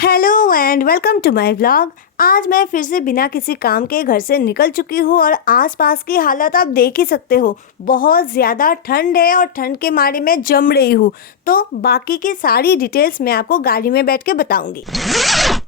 Hello and welcome to my vlog. आज मैं फिर से बिना किसी काम के घर से निकल चुकी हूँ और आसपास की हालत आप देख ही सकते हो। बहुत ज़्यादा ठंड है और ठंड के मारे मैं जम रही हूँ। तो बाकी की सारी डिटेल्स मैं आपको गाड़ी में बैठ के बताऊंगी।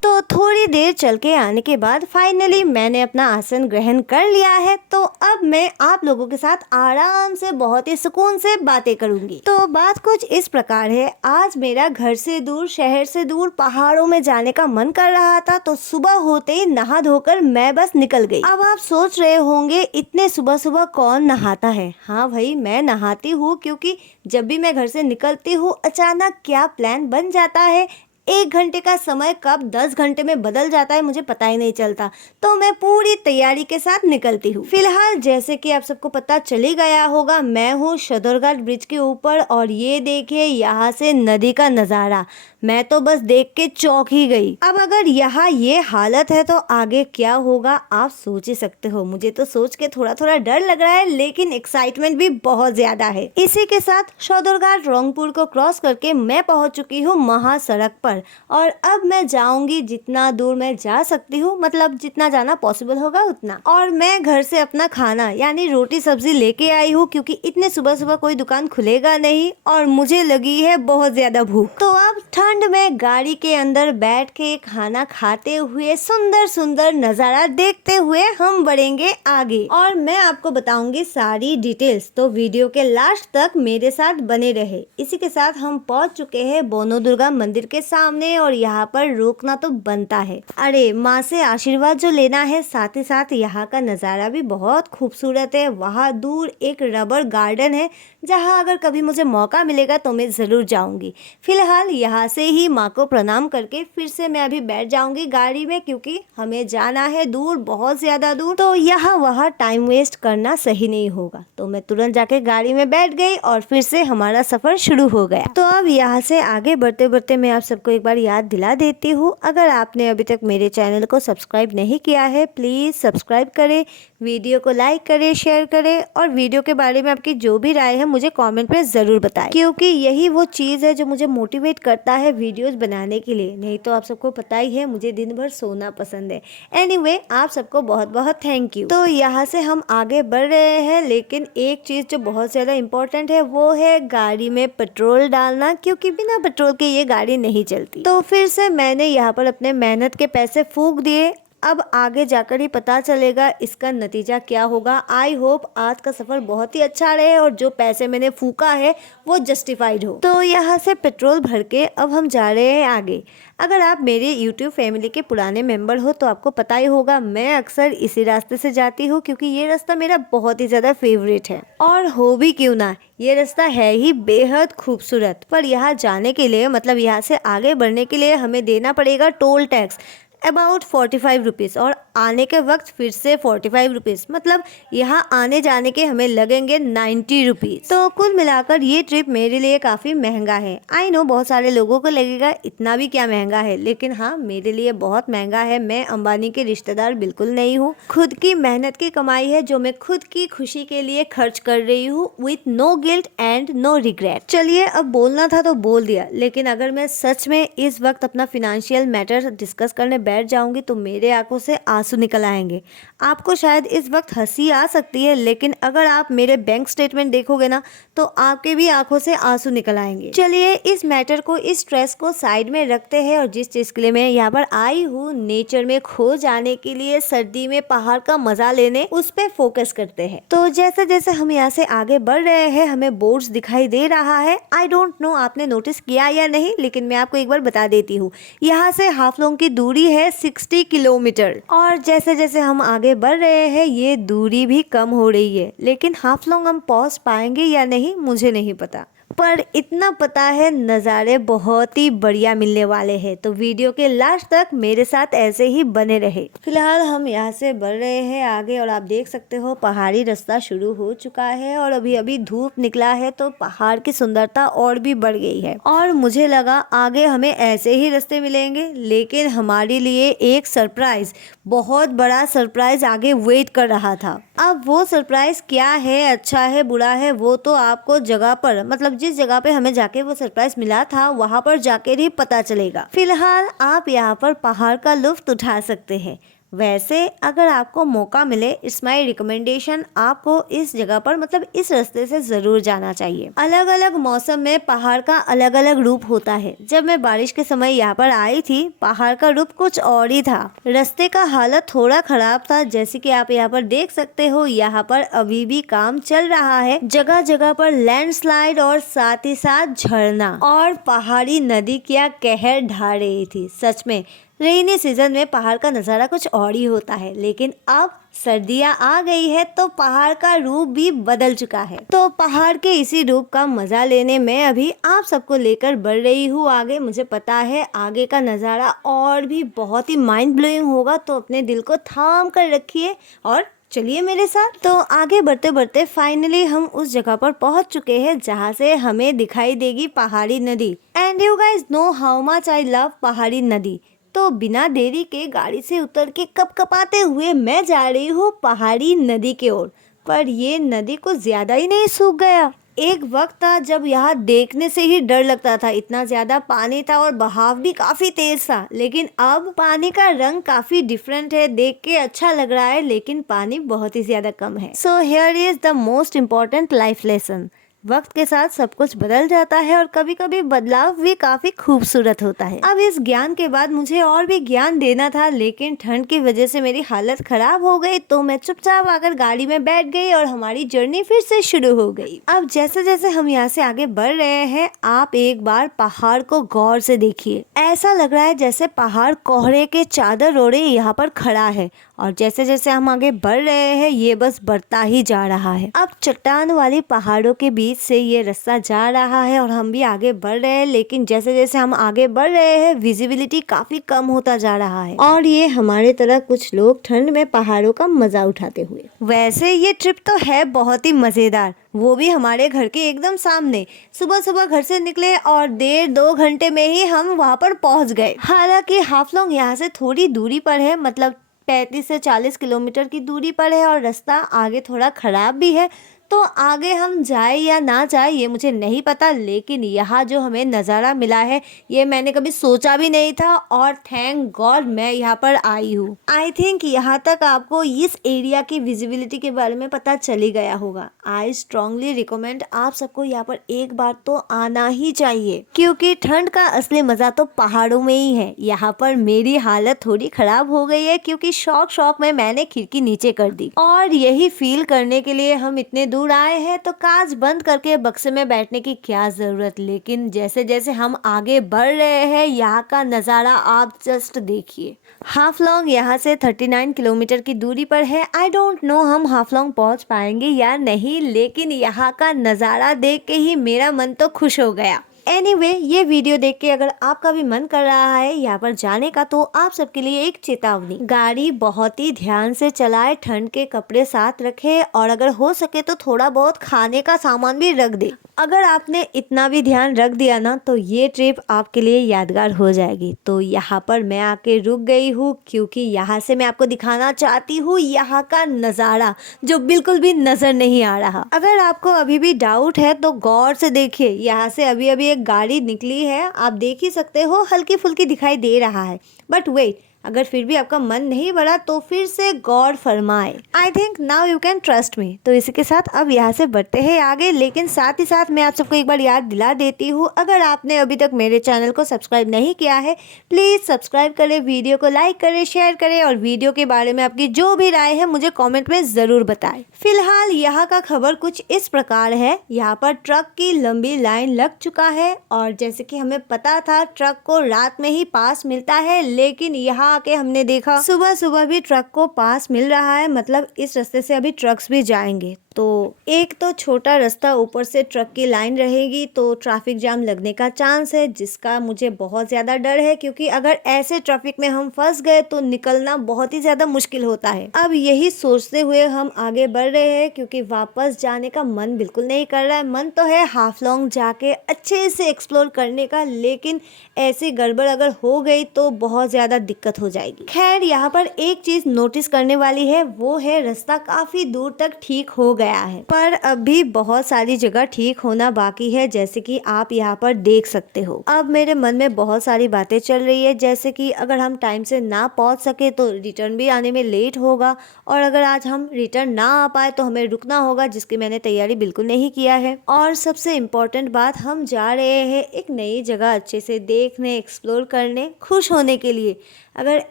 तो थोड़ी देर चल के आने के बाद फाइनली मैंने अपना आसन ग्रहण कर लिया है। तो अब मैं आप लोगों के साथ आराम से बहुत ही सुकून से बातें करूंगी। तो बात कुछ इस प्रकार है, आज मेरा घर से दूर, शहर से दूर पहाड़ों में जाने का मन कर रहा था। तो सुबह होते ही नहा धोकर मैं बस निकल गई। अब आप सोच रहे होंगे इतने सुबह सुबह कौन नहाता है। हाँ भाई, मैं नहाती हूँ, क्योंकि जब भी मैं घर से निकलती हूँ अचानक क्या प्लान बन जाता है। 1 घंटे का समय कब 10 घंटे में बदल जाता है मुझे पता ही नहीं चलता। तो मैं पूरी तैयारी के साथ निकलती हूँ। फिलहाल जैसे कि आप सबको पता चली गया होगा, मैं हूँ सदरघाट ब्रिज के ऊपर और ये देखिए यहाँ से नदी का नज़ारा। मैं तो बस देख के चौंक ही गई। अब अगर यहाँ ये हालत है तो आगे क्या होगा आप सोच ही सकते हो। मुझे तो सोच के थोड़ा थोड़ा डर लग रहा है, लेकिन एक्साइटमेंट भी बहुत ज्यादा है। इसी के साथ सदरघाट रंगपुर को क्रॉस करके मैं पहुंच चुकी हूँ महासड़क पर। और अब मैं जाऊंगी जितना दूर मैं जा सकती हूँ, मतलब जितना जाना पॉसिबल होगा उतना। और मैं घर से अपना खाना यानी रोटी सब्जी लेके आई हूँ, क्योंकि इतने सुबह सुबह कोई दुकान खुलेगा नहीं और मुझे लगी है बहुत ज्यादा भूख। तो अब ठंड में गाड़ी के अंदर बैठ के खाना खाते हुए सुंदर सुंदर नजारा देखते हुए हम बढ़ेंगे आगे और मैं आपको बताऊंगी सारी डिटेल्स। तो वीडियो के लास्ट तक मेरे साथ बने रहे। इसी के साथ हम पहुंच चुके हैं बोनो दुर्गा मंदिर के सामने और यहाँ पर रुकना तो बनता है। अरे माँ से आशीर्वाद जो लेना है, साथ ही साथ यहाँ का नज़ारा भी बहुत खूबसूरत है। वहाँ दूर एक रबर गार्डन है जहाँ अगर कभी मुझे मौका मिलेगा तो मैं ज़रूर जाऊँगी। फिलहाल यहाँ से ही माँ को प्रणाम करके फिर से मैं अभी बैठ जाऊँगी गाड़ी में, क्योंकि हमें जाना है दूर, बहुत ज़्यादा दूर। तो यहाँ वहाँ टाइम वेस्ट करना सही नहीं होगा। तो मैं तुरंत जाके गाड़ी में बैठ गई और फिर से हमारा सफ़र शुरू हो गया। तो अब यहाँ से आगे बढ़ते बढ़ते मैं आप सबको एक बार याद दिला देती हूँ, अगर आपने अभी तक मेरे चैनल को सब्सक्राइब नहीं किया है प्लीज़ सब्सक्राइब करें, वीडियो को लाइक करें, शेयर करें और वीडियो के बारे में आपकी जो भी राय है मुझे कमेंट पे ज़रूर बताएं, क्योंकि यही वो चीज़ है जो मुझे मोटिवेट करता है वीडियोस बनाने के लिए। नहीं तो आप सबको पता ही है मुझे दिन भर सोना पसंद है। एनीवे, आप सबको बहुत बहुत थैंक यू। तो यहाँ से हम आगे बढ़ रहे हैं, लेकिन एक चीज़ जो बहुत ज़्यादा इम्पोर्टेंट है वो है गाड़ी में पेट्रोल डालना, क्योंकि बिना पेट्रोल के ये गाड़ी नहीं चलती। तो फिर से मैंने यहाँ पर अपने मेहनत के पैसे फूंक दिए। अब आगे जाकर ही पता चलेगा इसका नतीजा क्या होगा। आई होप आज का सफ़र बहुत ही अच्छा रहे और जो पैसे मैंने फूका है वो जस्टिफाइड हो। तो यहाँ से पेट्रोल भर के अब हम जा रहे हैं आगे। अगर आप मेरे YouTube फैमिली के पुराने मेंबर हो तो आपको पता ही होगा मैं अक्सर इसी रास्ते से जाती हूँ, क्योंकि ये रास्ता मेरा बहुत ही ज़्यादा फेवरेट है। और हो भी क्यों ना, ये रास्ता है ही बेहद खूबसूरत। पर यहाँ जाने के लिए, मतलब यहाँ से आगे बढ़ने के लिए हमें देना पड़ेगा टोल टैक्स अबाउट 45 रुपीज़ और आने के वक्त फिर से 45 रुपीज़, मतलब यहाँ आने जाने के हमें लगेंगे 90 रुपीज़। तो कुल मिलाकर ये ट्रिप मेरे लिए काफ़ी महंगा है। आई नो बहुत सारे लोगों को लगेगा इतना भी क्या महंगा है, लेकिन हाँ मेरे लिए बहुत महंगा है। मैं अंबानी के रिश्तेदार बिल्कुल नहीं हूँ। खुद की मेहनत की कमाई है जो मैं खुद की खुशी के लिए खर्च कर रही हूँ, with no guilt and no regret. चलिए, अब बोलना था तो बोल दिया, लेकिन अगर मैं सच में इस वक्त अपना फिनेंशियल मैटर डिस्कस करने बैठ जाऊंगी तो मेरे आंखों से आंसू निकल आएंगे। आपको शायद इस वक्त हंसी आ सकती है, लेकिन अगर आप मेरे बैंक स्टेटमेंट देखोगे ना तो आपके भी आंखों से आंसू निकल आएंगे। चलिए, इस मैटर को, इस स्ट्रेस को साइड में रखते हैं और जिस चीज़ के लिए मैं यहाँ पर आई हूँ, नेचर में खो जाने के लिए, सर्दी में पहाड़ का मजा लेने, उस पर फोकस करते हैं। तो जैसे जैसे हम यहाँ से आगे बढ़ रहे हैं हमें बोर्ड्स दिखाई दे रहा है। आई डोंट नो आपने नोटिस किया या नहीं, लेकिन मैं आपको एक बार बता देती हूँ। यहाँ से हाफलोंग की दूरी है 60 किलोमीटर और जैसे जैसे हम आगे बढ़ रहे हैं ये दूरी भी कम हो रही है, लेकिन हाफलोंग हम पहुंच पाएंगे या नहीं मुझे नहीं पता, पर इतना पता है नज़ारे बहुत ही बढ़िया मिलने वाले हैं। तो वीडियो के लास्ट तक मेरे साथ ऐसे ही बने रहे। फिलहाल हम यहाँ से बढ़ रहे हैं आगे और आप देख सकते हो पहाड़ी रास्ता शुरू हो चुका है और अभी अभी धूप निकला है तो पहाड़ की सुंदरता और भी बढ़ गई है। और मुझे लगा आगे हमें ऐसे ही रास्ते मिलेंगे, लेकिन हमारे लिए एक सरप्राइज, बहुत बड़ा सरप्राइज आगे वेट कर रहा था। अब वो सरप्राइज क्या है, अच्छा है बुरा है, वो तो आपको जगह पर, मतलब जिस जगह पे हमें जाके वो सरप्राइज मिला था वहाँ पर जाकर ही पता चलेगा। फिलहाल आप यहाँ पर पहाड़ का लुत्फ उठा सकते हैं। वैसे अगर आपको मौका मिले, इट्स माई रिकमेंडेशन, आपको इस जगह पर मतलब इस रास्ते से जरूर जाना चाहिए। अलग अलग मौसम में पहाड़ का अलग अलग रूप होता है। जब मैं बारिश के समय यहाँ पर आई थी, पहाड़ का रूप कुछ और ही था। रास्ते का हालत थोड़ा खराब था, जैसे कि आप यहाँ पर देख सकते हो। यहाँ पर अभी भी काम चल रहा है। जगह जगह पर लैंडस्लाइड और साथ ही साथ झरना और पहाड़ी नदी क्या कहर ढा रही थी। सच में रेनी सीजन में पहाड़ का नज़ारा कुछ और ही होता है, लेकिन अब सर्दियाँ आ गई है तो पहाड़ का रूप भी बदल चुका है। तो पहाड़ के इसी रूप का मजा लेने में अभी आप सबको लेकर बढ़ रही हूँ आगे। मुझे पता है आगे का नज़ारा और भी बहुत ही माइंड ब्लोइंग होगा, तो अपने दिल को थाम कर रखिए और चलिए मेरे साथ। तो आगे बढ़ते बढ़ते फाइनली हम उस जगह पर पहुंच चुके हैं जहां से हमें दिखाई देगी पहाड़ी नदी। And you guys know how much I love पहाड़ी नदी। तो बिना देरी के गाड़ी से उतर के कपकपाते हुए मैं जा रही हूँ पहाड़ी नदी की ओर। पर ये नदी कुछ ज्यादा ही नहीं सूख गया। एक वक्त था जब यहाँ देखने से ही डर लगता था, इतना ज्यादा पानी था और बहाव भी काफी तेज था। लेकिन अब पानी का रंग काफी डिफरेंट है, देख के अच्छा लग रहा है, लेकिन पानी बहुत ही ज्यादा कम है। So here is the most important life lesson. वक्त के साथ सब कुछ बदल जाता है और कभी कभी बदलाव भी काफी खूबसूरत होता है। अब इस ज्ञान के बाद मुझे और भी ज्ञान देना था, लेकिन ठंड की वजह से मेरी हालत खराब हो गई, तो मैं चुपचाप आकर गाड़ी में बैठ गई और हमारी जर्नी फिर से शुरू हो गई। अब जैसे जैसे हम यहाँ से आगे बढ़ रहे हैं, आप एक बार पहाड़ को गौर से देखिए। ऐसा लग रहा है जैसे पहाड़ कोहरे के चादर ओढ़े यहाँ पर खड़ा है, और जैसे जैसे हम आगे बढ़ रहे हैं ये बस बढ़ता ही जा रहा है। अब चट्टान वाली पहाड़ों के बीच से ये रास्ता जा रहा है और हम भी आगे बढ़ रहे हैं, लेकिन जैसे जैसे हम आगे बढ़ रहे हैं विजिबिलिटी काफी कम होता जा रहा है। और ये हमारे तरह कुछ लोग ठंड में पहाड़ों का मजा उठाते हुए। वैसे ये ट्रिप तो है बहुत ही मजेदार, वो भी हमारे घर के एकदम सामने। सुबह सुबह घर से निकले और 1.5-2 घंटे में ही हम वहाँ पर पहुँच गए। हालांकि हाफलोंग यहाँ से थोड़ी दूरी पर है, मतलब 35 से 40 किलोमीटर की दूरी पर है, और रास्ता आगे थोड़ा खराब भी है। तो आगे हम जाए या ना जाए ये मुझे नहीं पता, लेकिन यहाँ जो हमें नज़ारा मिला है ये मैंने कभी सोचा भी नहीं था, और थैंक गॉड मैं यहाँ पर आई हूँ। आई थिंक यहाँ तक आपको इस एरिया की विजिबिलिटी के बारे में पता चली गया होगा। आई स्ट्रांगली रिकमेंड आप सबको यहाँ पर एक बार तो आना ही चाहिए, क्योंकि ठंड का असली मज़ा तो पहाड़ों में ही है। यहाँ पर मेरी हालत थोड़ी ख़राब हो गई है, क्योंकि शौक में मैंने खिड़की नीचे कर दी, और यही फील करने के लिए हम इतने दूर आए हैं, तो कांच बंद करके बक्से में बैठने की क्या जरूरत। लेकिन जैसे जैसे हम आगे बढ़ रहे हैं यहाँ का नज़ारा आप जस्ट देखिए। हाफलोंग यहाँ से 39 किलोमीटर की दूरी पर है। आई डोंट नो हम हाफलोंग पहुँच पाएंगे या नहीं, लेकिन यहाँ का नज़ारा देख के ही मेरा मन तो खुश हो गया। एनीवे, ये वीडियो देख के अगर आपका भी मन कर रहा है यहाँ पर जाने का, तो आप सबके लिए एक चेतावनी, गाड़ी बहुत ही ध्यान से चलाए, ठंड के कपड़े साथ रखे, और अगर हो सके तो थोड़ा बहुत खाने का सामान भी रख दे। अगर आपने इतना भी ध्यान रख दिया ना, तो ये ट्रिप आपके लिए यादगार हो जाएगी। तो यहाँ पर मैं आके रुक गई हूँ, क्योंकि यहाँ से मैं आपको दिखाना चाहती हूँ यहाँ का नज़ारा जो बिल्कुल भी नज़र नहीं आ रहा। अगर आपको अभी भी डाउट है तो गौर से देखिए। यहाँ से अभी अभी एक गाड़ी निकली है, आप देख ही सकते हो, हल्की फुल्की दिखाई दे रहा है। बट वेट, अगर फिर भी आपका मन नहीं भरा तो फिर से गौर फरमाए। I think now you can trust me. तो इसी के साथ अब यहाँ से बढ़ते हैं आगे, लेकिन साथ ही साथ मैं आप सबको एक बार याद दिला देती हूँ, अगर आपने अभी तक मेरे चैनल को सब्सक्राइब नहीं किया है प्लीज़ सब्सक्राइब करें, वीडियो को लाइक करें, शेयर करें, और वीडियो के बारे में आपकी जो भी राय है मुझे कॉमेंट में ज़रूर बताएं। फिलहाल यहाँ का खबर कुछ इस प्रकार है, यहाँ पर ट्रक की लंबी लाइन लग चुका है, और जैसे कि हमें पता था ट्रक को रात में ही पास मिलता है, लेकिन यहाँ आके हमने देखा सुबह सुबह भी ट्रक को पास मिल रहा है। मतलब इस रास्ते से अभी ट्रक्स भी जाएंगे, तो एक तो छोटा रास्ता, ऊपर से ट्रक की लाइन रहेगी, तो ट्रैफिक जाम लगने का चांस है, जिसका मुझे बहुत ज़्यादा डर है, क्योंकि अगर ऐसे ट्रैफिक में हम फंस गए तो निकलना बहुत ही ज़्यादा मुश्किल होता है। अब यही सोचते हुए हम आगे बढ़ रहे हैं, क्योंकि वापस जाने का मन बिल्कुल नहीं कर रहा है। मन तो है हाफलोंग जाके अच्छे से एक्सप्लोर करने का, लेकिन ऐसी गड़बड़ अगर हो गई तो बहुत ज़्यादा दिक्कत हो जाएगी। खैर, यहाँ पर एक चीज़ नोटिस करने वाली है, वो है रास्ता काफ़ी दूर तक ठीक हो गया है, पर अभी बहुत सारी जगह ठीक होना बाकी है, जैसे कि आप यहाँ पर देख सकते हो। अब मेरे मन में बहुत सारी बातें चल रही है, जैसे कि अगर हम टाइम से ना पहुँच सके तो रिटर्न भी आने में लेट होगा, और अगर आज हम रिटर्न ना आ पाए तो हमें रुकना होगा, जिसकी मैंने तैयारी बिल्कुल नहीं किया है। और सबसे इम्पोर्टेंट बात, हम जा रहे हैं एक नई जगह अच्छे से देखने, एक्सप्लोर करने, खुश होने के लिए। अगर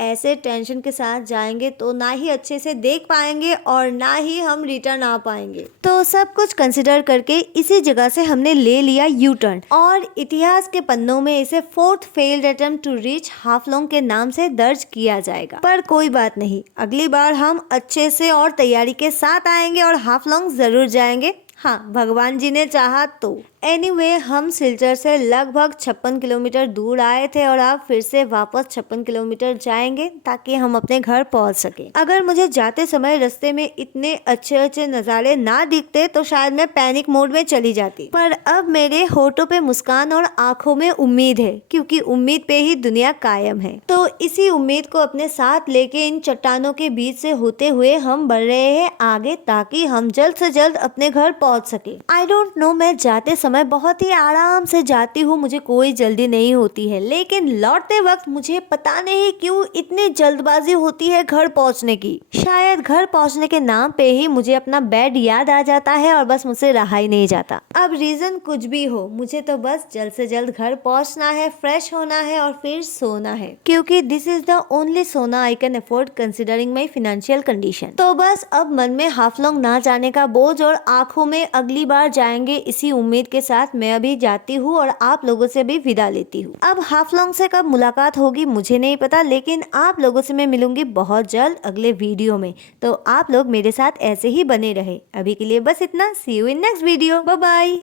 ऐसे टेंशन के साथ जाएंगे तो ना ही अच्छे से देख पाएंगे और ना ही हम रिटर्न आ पाएंगे। तो सब कुछ कंसिडर करके इसी जगह से हमने ले लिया यू टर्न, और इतिहास के पन्नों में इसे 4th failed attempt to reach Haflong के नाम से दर्ज किया जाएगा। पर कोई बात नहीं, अगली बार हम अच्छे से और तैयारी के साथ आएंगे और हाफलोंग जरूर जाएंगे। हाँ, भगवान जी ने चाहा तो। एनीवे, हम सिलचर से लगभग 56 किलोमीटर दूर आए थे और अब फिर से वापस 56 किलोमीटर जाएंगे ताकि हम अपने घर पहुंच सके। अगर मुझे जाते समय रास्ते में इतने अच्छे अच्छे नज़ारे ना दिखते तो शायद मैं पैनिक मोड में चली जाती, पर अब मेरे होठों पे मुस्कान और आंखों में उम्मीद है, क्योंकि उम्मीद पे ही दुनिया कायम है। तो इसी उम्मीद को अपने साथ लेके इन चट्टानों के बीच से होते हुए हम बढ़ रहे हैं आगे, ताकि हम जल्द से जल्द अपने घर पहुंच सके। आई डोंट नो, मैं जाते समय बहुत ही आराम से जाती हूँ, मुझे कोई जल्दी नहीं होती है, लेकिन लौटते वक्त मुझे पता नहीं क्यों इतनी जल्दबाजी होती है घर पहुँचने की। शायद घर पहुँचने के नाम पे ही मुझे अपना बेड याद आ जाता है और बस मुझसे रहा ही नहीं जाता। अब रीजन कुछ भी हो, मुझे तो बस जल्द से जल्द घर पहुँचना है, फ्रेश होना है और फिर सोना है, क्योंकि दिस इज द ओनली सोना I can afford considering my financial condition. तो बस अब मन में हाफलोंग ना जाने का बोझ और आंखों में अगली बार जाएंगे इसी उम्मीद के साथ मैं अभी जाती हूँ और आप लोगों से भी विदा लेती हूँ। अब हाफलोंग से कब मुलाकात होगी मुझे नहीं पता, लेकिन आप लोगों से मैं मिलूंगी बहुत जल्द अगले वीडियो में। तो आप लोग मेरे साथ ऐसे ही बने रहे। अभी के लिए बस इतना। See you in next video. Bye bye.